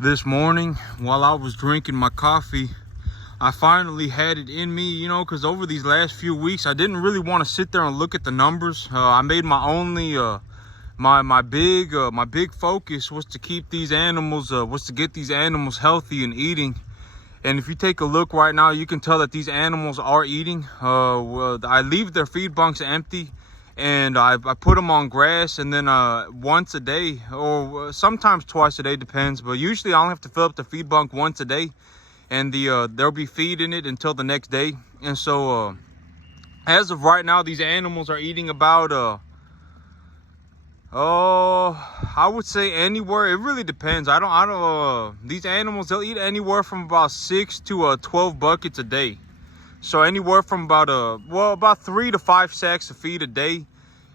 This morning while I was drinking my coffee, I finally had it in me, because over these last few weeks I didn't really want to sit there and look at the numbers. I made my only my big focus was to keep these animals was to get these animals healthy and eating. And if you take a look right now, you can tell that these animals are eating. I leave their feed bunks empty, and I put them on grass, and then once a day, or sometimes twice a day, depends. But usually I only have to fill up the feed bunk once a day, and there'll be feed in it until the next day. And so as of right now, these animals are eating about I would say anywhere. It really depends. I don't. These animals, they'll eat anywhere from about 6 to 12 buckets a day. So anywhere from about 3 to 5 sacks of feed a day,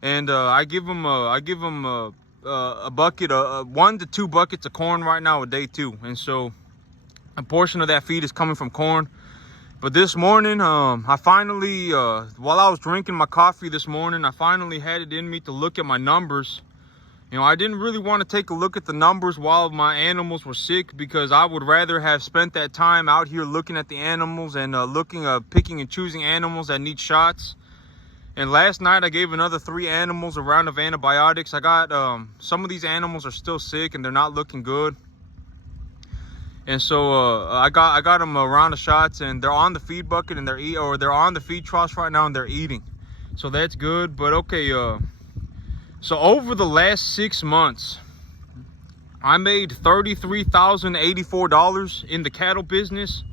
and I give them a bucket, 1 to 2 buckets of corn right now a day too. And so a portion of that feed is coming from corn. But this morning, I finally, while I was drinking my coffee this morning, I finally had it in me to look at my numbers. I didn't really want to take a look at the numbers while my animals were sick, because I would rather have spent that time out here looking at the animals and picking and choosing animals that need shots. And last night I gave another 3 animals a round of antibiotics. I got some of these animals are still sick and they're not looking good. And so I got them a round of shots, and they're on the feed bucket and they're on the feed troughs right now and they're eating. So that's good. But okay, so over the last 6 months, I made $33,084 in the cattle business.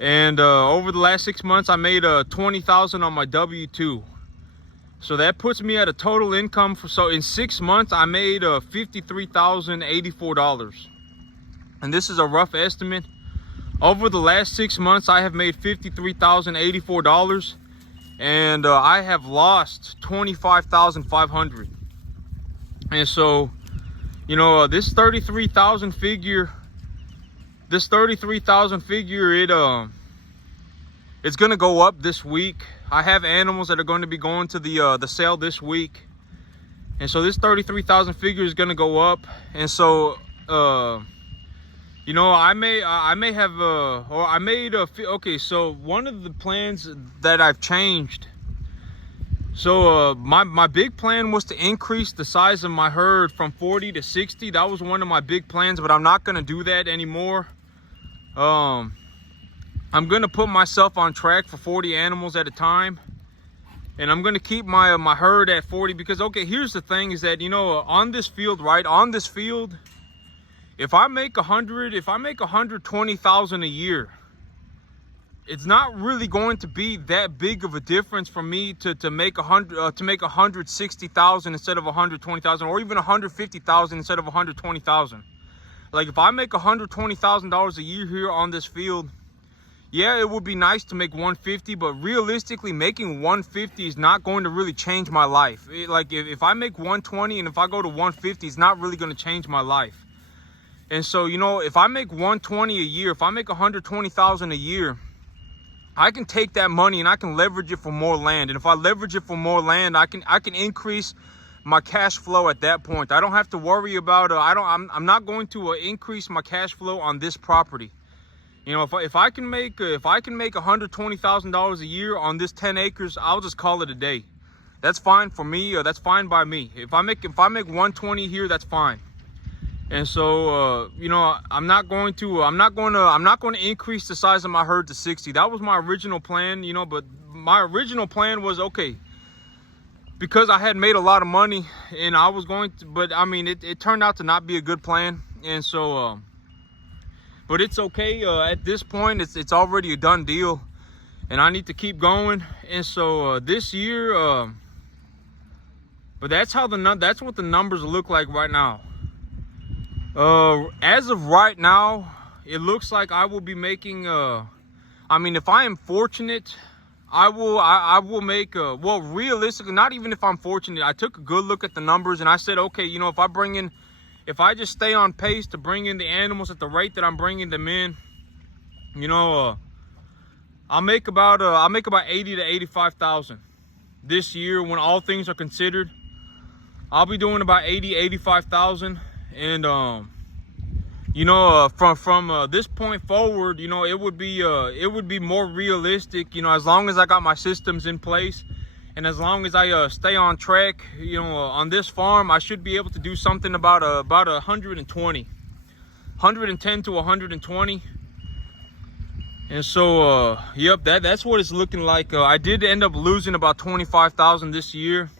And over the last 6 months, I made $20,000 on my W-2. So that puts me at a total income so in 6 months I made $53,084. And this is a rough estimate. Over the last 6 months, I have made $53,084, and I have lost $25,500. And so, this 33,000 figure, it's gonna go up this week. I have animals that are going to be going to the sale this week, and so this 33,000 figure is gonna go up. And so I made okay, so one of the plans that I've changed. So my big plan was to increase the size of my herd from 40 to 60. That was one of my big plans, but I'm not going to do that anymore. I'm going to put myself on track for 40 animals at a time. And I'm going to keep my herd at 40 because, okay, here's the thing is that, on this field, if I make 120,000 a year, it's not really going to be that big of a difference for me to make 160,000 instead of 120,000, or even 150,000 instead of 120,000. Like if I make $120,000 a year here on this field, yeah, it would be nice to make 150, but realistically, making 150 is not going to really change my life. If I make 120 and if I go to 150, it's not really going to change my life. And so, if I make 120 a year, if I make 120,000 a year, I can take that money and I can leverage it for more land. And if I leverage it for more land, I can increase my cash flow at that point. I don't have to worry about I'm not going to increase my cash flow on this property. If I can make $120,000 a year on this 10 acres, I'll just call it a day. That's fine for me. That's fine by me. If I make 120 here, that's fine. And so, I'm not going to increase the size of my herd to 60. That was my original plan, but my original plan was, okay, because I had made a lot of money and I was going to, but I mean, it turned out to not be a good plan. And so, but it's okay. At this point, it's already a done deal and I need to keep going. And so, this year, but that's what the numbers look like right now. As of right now, it looks like I will be making, if I am fortunate, I will make, well, realistically, not even if I'm fortunate, I took a good look at the numbers and I said, okay, if I just stay on pace to bring in the animals at the rate that I'm bringing them in, I'll make about 80 to 85,000 this year when all things are considered. I'll be doing about 80, 85,000. And you know, from this point forward, you know, it would be more realistic, you know, as long as I got my systems in place. And as long as I stay on track, you know, on this farm, I should be able to do something about 110 to 120. And so, yep, that's what it's looking like. I did end up losing about 25,000 this year,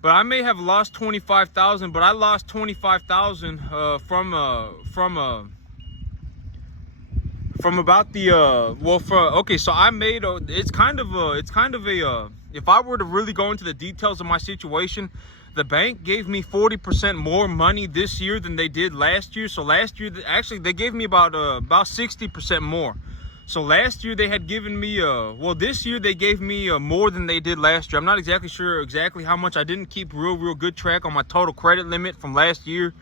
but I may have lost 25,000. But I lost 25,000 from about the okay. So I made it's kind of a if I were to really go into the details of my situation, the bank gave me 40% more money this year than they did last year. So last year, actually, they gave me about 60% more. So last year they had given me well, this year they gave me more than they did last year. I'm not exactly sure how much. I didn't keep real good track on my total credit limit from last year,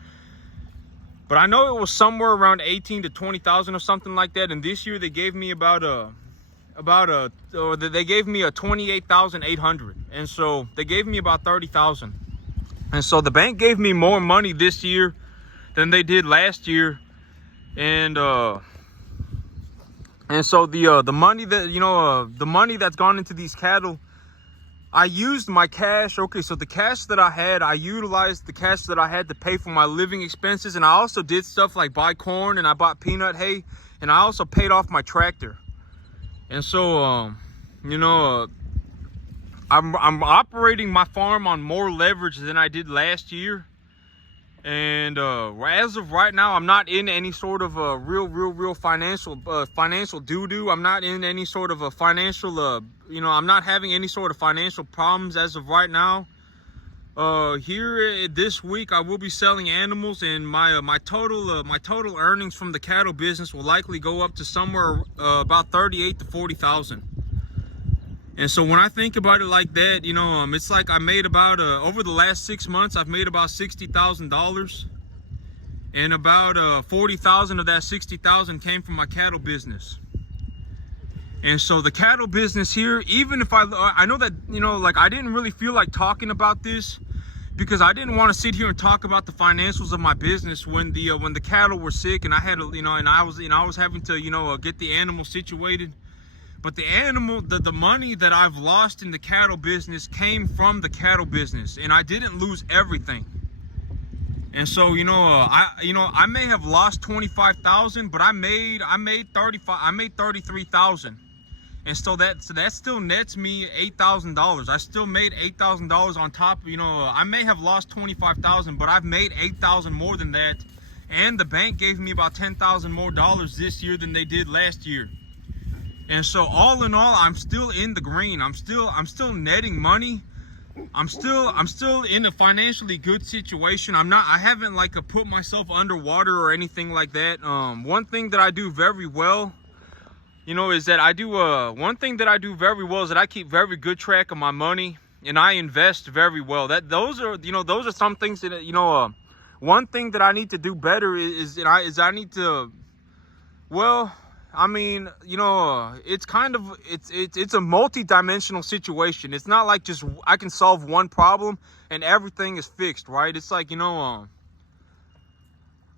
but I know it was somewhere around 18 to 20,000 or something like that. And this year they gave me they gave me 28,800, and so they gave me about 30,000. And so the bank gave me more money this year than they did last year. And so the money that, you know, the money that's gone into these cattle, I used my cash. Okay, so the cash that I utilized the cash that I had to pay for my living expenses. And I also did stuff like buy corn, and I bought peanut hay, and I also paid off my tractor. And so, you know, I'm operating my farm on more leverage than I did last year. And as of right now, I'm not in any sort of a real financial doo-doo. I'm not in any sort of a financial, you know, I'm not having any sort of financial problems as of right now. Here this week, I will be selling animals, and my total earnings from the cattle business will likely go up to somewhere about 38 to 40,000. And so when I think about it like that, you know, it's like I made about over the last 6 months, I've made about $60,000, and about 40,000 of that 60,000 came from my cattle business. And so the cattle business here, even if I know that, you know, like I didn't really feel like talking about this because I didn't want to sit here and talk about the financials of my business when the cattle were sick, and I had, you know, and I was having to, you know, get the animal situated. But the money that I've lost in the cattle business came from the cattle business, and I didn't lose everything. And so, you know, I may have lost 25,000, but I made 33,000. And so that still nets me $8,000. I still made $8,000 on top. You know, I may have lost 25,000, but I've made 8,000 more than that. And the bank gave me about $10,000 more this year than they did last year. And so all in all, I'm still in the green. I'm still netting money. I'm still in a financially good situation. I haven't like put myself underwater or anything like that. One thing that I do very well, you know, is that I keep very good track of my money, and I invest very well. Those are some things that, you know, one thing that I need to do better is I need to, well, I mean, you know, it's a multi-dimensional situation. It's not like just I can solve one problem and everything is fixed, right? It's like, you know,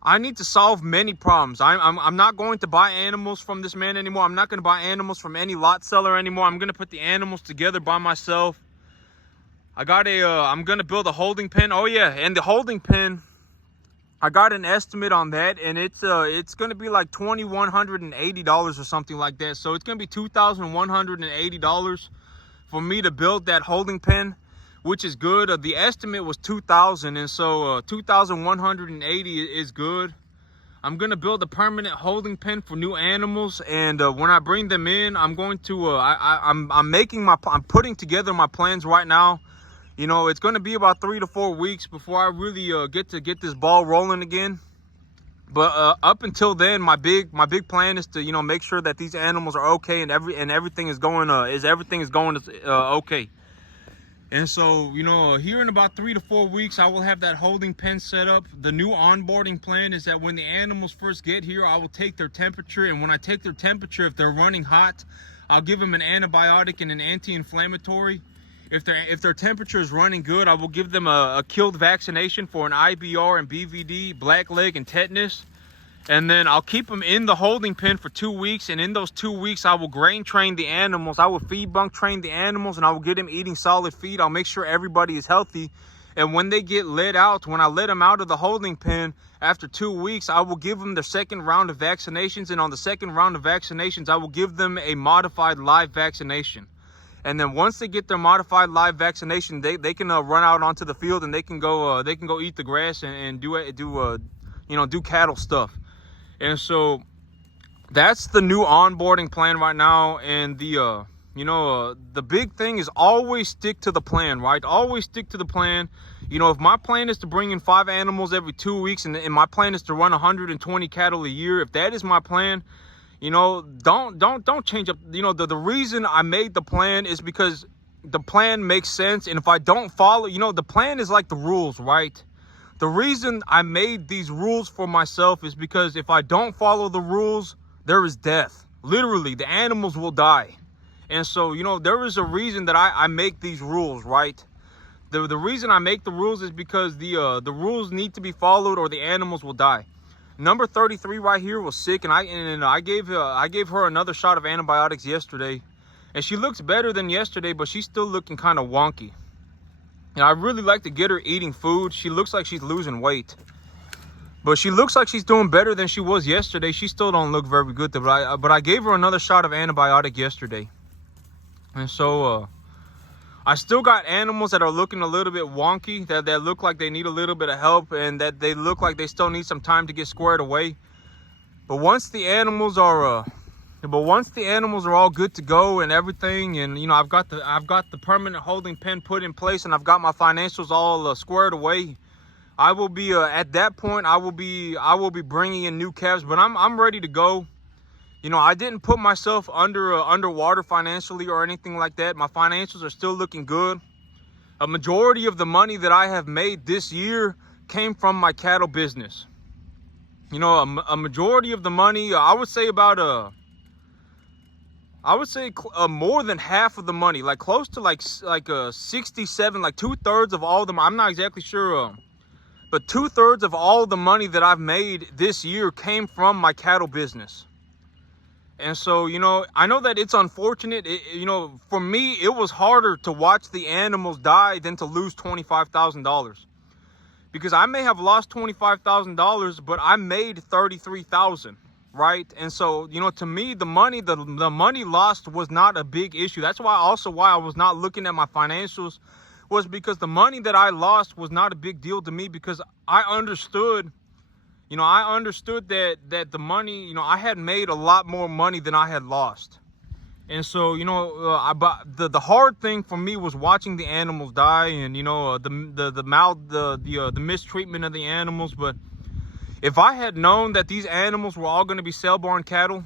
I need to solve many problems. I'm not going to buy animals from this man anymore. I'm not going to buy animals from any lot seller anymore. I'm going to put the animals together by myself. I'm going to build a holding pen. Oh yeah, and the holding pen, I got an estimate on that, and it's going to be like $2,180 or something like that. So it's going to be $2,180 for me to build that holding pen, which is good. The estimate was $2,000, and so $2,180 is good. I'm going to build a permanent holding pen for new animals, and when I bring them in, I'm going to I'm putting together my plans right now. You know, it's going to be about 3 to 4 weeks before I really get this ball rolling again. But up until then, my big plan is to, you know, make sure that these animals are okay and everything is going okay. And so, you know, here in about 3 to 4 weeks, I will have that holding pen set up. The new onboarding plan is that when the animals first get here, I will take their temperature, and when I take their temperature, if they're running hot, I'll give them an antibiotic and an anti-inflammatory. If their temperature is running good, I will give them a killed vaccination for an IBR and BVD, blackleg, and tetanus. And then I'll keep them in the holding pen for 2 weeks. And in those 2 weeks, I will grain train the animals. I will feed bunk train the animals, and I will get them eating solid feed. I'll make sure everybody is healthy. And when they get let out, when I let them out of the holding pen after 2 weeks, I will give them their second round of vaccinations. And on the second round of vaccinations, I will give them a modified live vaccination. And then once they get their modified live vaccination, they can run out onto the field, and they can go eat the grass and do cattle stuff. And so that's the new onboarding plan right now. And the big thing is always stick to the plan, right? Always stick to the plan. If my plan is to bring in 5 animals every 2 weeks, and my plan is to run 120 cattle a year, if that is my plan, don't change up. The reason I made the plan is because the plan makes sense. And if I don't follow, the plan is like the rules, right? The reason I made these rules for myself is because if I don't follow the rules, there is death. Literally, the animals will die. And so, there is a reason that I make these rules, right? The reason I make the rules is because the rules need to be followed, or the animals will die. Number 33 right here was sick, and I gave her another shot of antibiotics yesterday, and she looks better than yesterday, but she's still looking kind of wonky. And I really like to get her eating food. She looks like she's losing weight, but she looks like she's doing better than she was yesterday. She still don't look very good, but I gave her another shot of antibiotic yesterday. And so I still got animals that are looking a little bit wonky, that look like they need a little bit of help, and that they look like they still need some time to get squared away. But once the animals are all good to go and everything, and I've got the permanent holding pen put in place, and I've got my financials all squared away, I will be at that point I will be bringing in new calves. But I'm ready to go. I didn't put myself underwater financially or anything like that. My financials are still looking good. A majority of the money that I have made this year came from my cattle business. A majority of the money, I would say more than half of the money, like close to like 67, like 2/3 of all of them. I'm not exactly sure, but 2/3 of all the money that I've made this year came from my cattle business. And so, I know that it's unfortunate. For me, it was harder to watch the animals die than to lose $25,000. Because I may have lost $25,000, but I made $33,000, right? And so, to me, the money lost was not a big issue. That's why I was not looking at my financials, was because the money that I lost was not a big deal to me, because I understood that the money, I had made a lot more money than I had lost. And so, the hard thing for me was watching the animals die, and the mistreatment of the animals. But if I had known that these animals were all going to be sale barn cattle,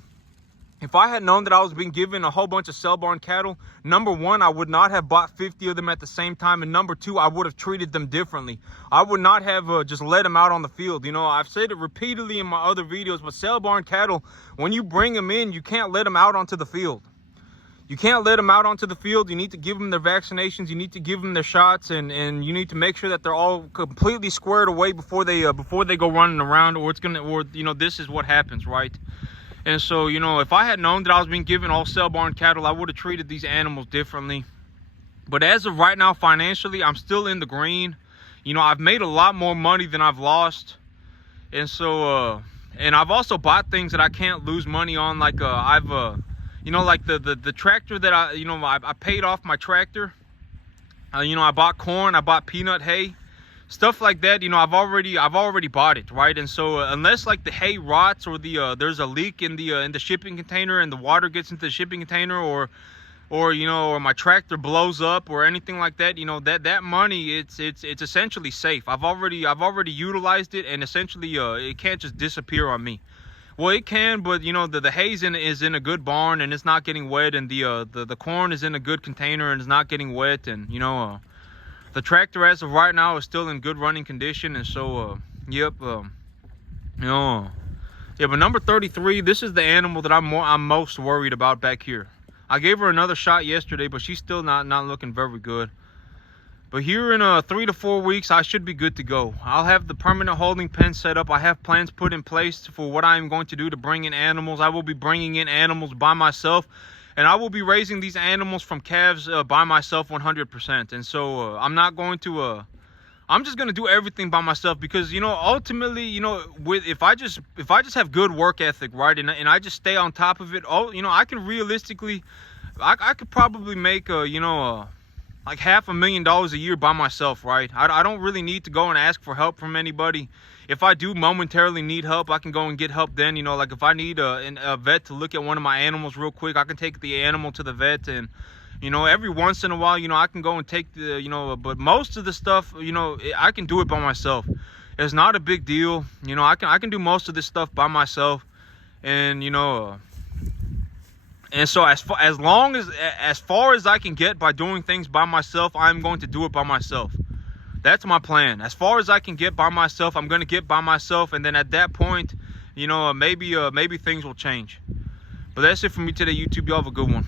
if I had known that I was being given a whole bunch of sale barn cattle, number one, I would not have bought 50 of them at the same time. And number two, I would have treated them differently. I would not have just let them out on the field. I've said it repeatedly in my other videos, but sale barn cattle, when you bring them in, you can't let them out onto the field. You can't let them out onto the field. You need to give them their vaccinations. You need to give them their shots, and you need to make sure that they're all completely squared away before they go running around, or this is what happens, right? And so, if I had known that I was being given all sale barn cattle, I would have treated these animals differently. But as of right now, financially, I'm still in the green. I've made a lot more money than I've lost. And so, and I've also bought things that I can't lose money on. Like, like the tractor that I paid off my tractor. I bought corn, I bought peanut hay. Stuff like that, I've already bought it, right? And so unless like the hay rots, or there's a leak in the shipping container, and the water gets into the shipping container, or my tractor blows up or anything like that, that money, it's essentially safe. I've already utilized it, and essentially it can't just disappear on me. Well, it can, but the hay is in a good barn, and it's not getting wet, and the corn is in a good container, and it's not getting wet, and the tractor as of right now is still in good running condition. And so, but number 33, this is the animal that I'm most worried about back here. I gave her another shot yesterday, but she's still not looking very good. But here in 3 to 4 weeks, I should be good to go. I'll have the permanent holding pen set up. I have plans put in place for what I am going to do to bring in animals. I will be bringing in animals by myself, and I will be raising these animals from calves by myself 100%. And so I'm not going to I'm just gonna do everything by myself, because ultimately, if I just have good work ethic, right, and I just stay on top of it, I can realistically, I could probably make like $500,000 a year by myself, right? I don't really need to go and ask for help from anybody. If I do momentarily need help, I can go and get help then. Like if I need a vet to look at one of my animals real quick, I can take the animal to the vet, and every once in a while, I can go and take the, but most of the stuff, I can do it by myself. It's not a big deal. I can do most of this stuff by myself. And, and so as far as I can get by doing things by myself, I'm going to do it by myself. That's my plan. As far as I can get by myself, I'm going to get by myself. And then at that point, maybe things will change. But that's it for me today, YouTube. Y'all have a good one.